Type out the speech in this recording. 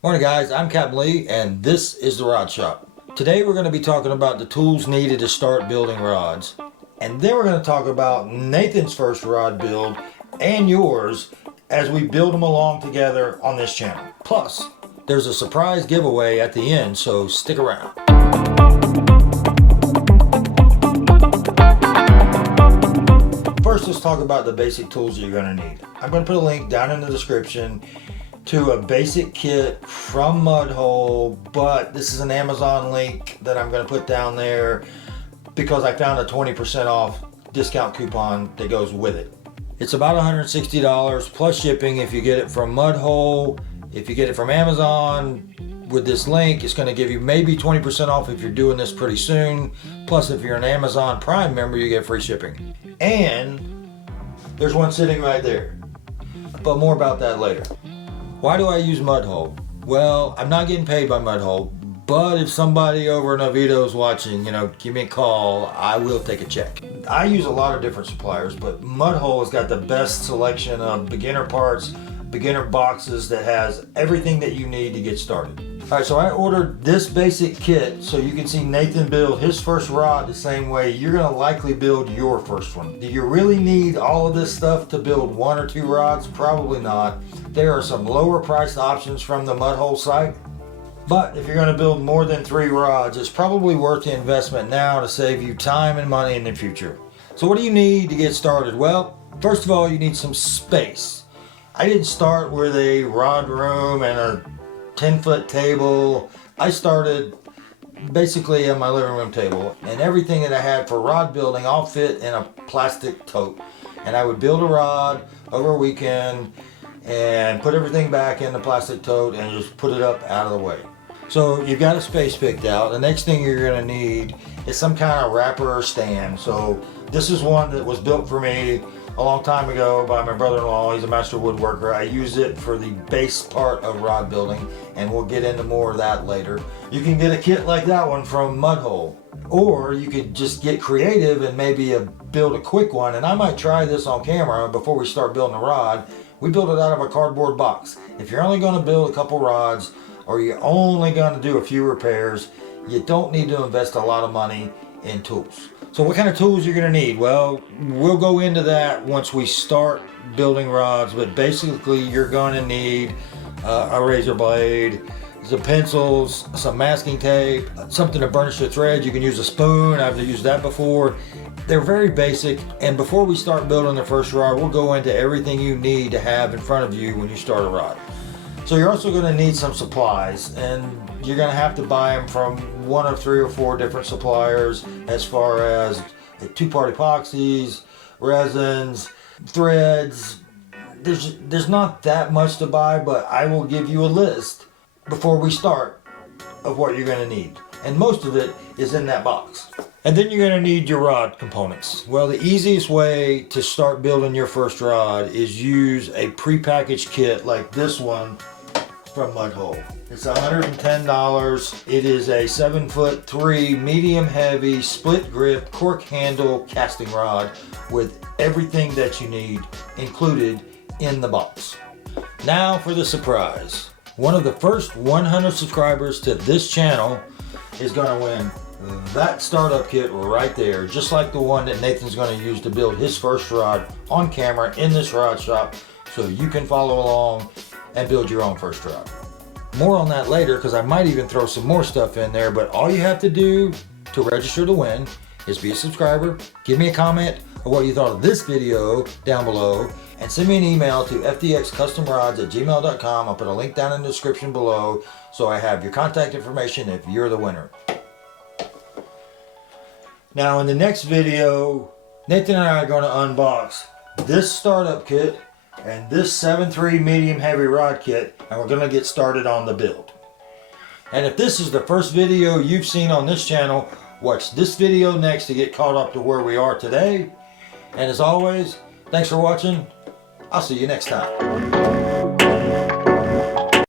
Morning guys, I'm Captain Lee and this is The Rod Shop. Today we're going to be talking about the tools needed to start building rods. And then we're going to talk about Nathan's first rod build and yours as we build them along together on this channel. Plus, there's a surprise giveaway at the end, so stick around. First, let's talk about the basic tools you're going to need. I'm going to put a link down in the description to a basic kit from Mudhole, but this is an Amazon link that I'm going to put down there because I found a 20% off discount coupon that goes with it. It's about $160 plus shipping if you get it from Mudhole. If you get it from Amazon with this link, it's going to give you maybe 20% off if you're doing this pretty soon. Plus, if you're an Amazon Prime member, you get free shipping. And there's one sitting right there, but more about that later. Why do I use Mudhole? Well, I'm not getting paid by Mudhole, but if somebody over in Oviedo is watching, give me a call, I will take a check. I use a lot of different suppliers, but Mudhole has got the best selection of beginner parts, beginner boxes that has everything that you need to get started. All right, so I ordered this basic kit so you can see Nathan build his first rod the same way you're gonna likely build your first one. Do you really need all of this stuff to build one or two rods? Probably not. There are some lower priced options from the Mudhole site, but if you're gonna build more than 3 rods, it's probably worth the investment now to save you time and money in the future. So what do you need to get started? Well, first of all, you need some space. I didn't start with a rod room and a 10-foot table. I started basically on my living room table, and everything that I had for rod building all fit in a plastic tote. And I would build a rod over a weekend and put everything back in the plastic tote and just put it up out of the way. So you've got a space picked out. The next thing you're gonna need is some kind of wrapper or stand. So this is one that was built for me a long time ago by my brother-in-law. He's a master woodworker. I use it for the base part of rod building, and we'll get into more of that later. You can get a kit like that one from Mudhole, or you could just get creative and maybe build a quick one. And I might try this on camera before we start building a rod. We build it out of a cardboard box. If you're only going to build a couple rods, or you're only going to do a few repairs, you don't need to invest a lot of money in tools. So what kind of tools you're going to need? Well, we'll go into that once we start building rods, but basically you're going to need a razor blade, some pencils, some masking tape, something to burnish the threads. You can use a spoon. I've used that before. They're very basic, and before we start building the first rod, we'll go into everything you need to have in front of you when you start a rod. So you're also going to need some supplies, and you're going to have to buy them from one of 3 or 4 different suppliers as far as 2-part epoxies, resins, threads. There's not that much to buy, but I will give you a list before we start of what you're going to need. And most of it is in that box. And then you're going to need your rod components. Well, the easiest way to start building your first rod is use a prepackaged kit like this one from Mudhole. It's $110. It is a 7'3" medium heavy split grip cork handle casting rod with everything that you need included in the box. Now for the surprise. One of the first 100 subscribers to this channel is going to win that startup kit right there, just like the one that Nathan's going to use to build his first rod on camera in this rod shop, so you can follow along and build your own first rod. More on that later, because I might even throw some more stuff in there, but all you have to do to register to win is be a subscriber, give me a comment of what you thought of this video down below, and send me an email to fdxcustomrods@gmail.com. I'll put a link down in the description below so I have your contact information if you're the winner. Now in the next video, Nathan and I are going to unbox this startup kit and this 7'3" medium heavy rod kit, and we're going to get started on the build. And if this is the first video you've seen on this channel, watch this video next to get caught up to where we are today. And as always, thanks for watching. I'll see you next time.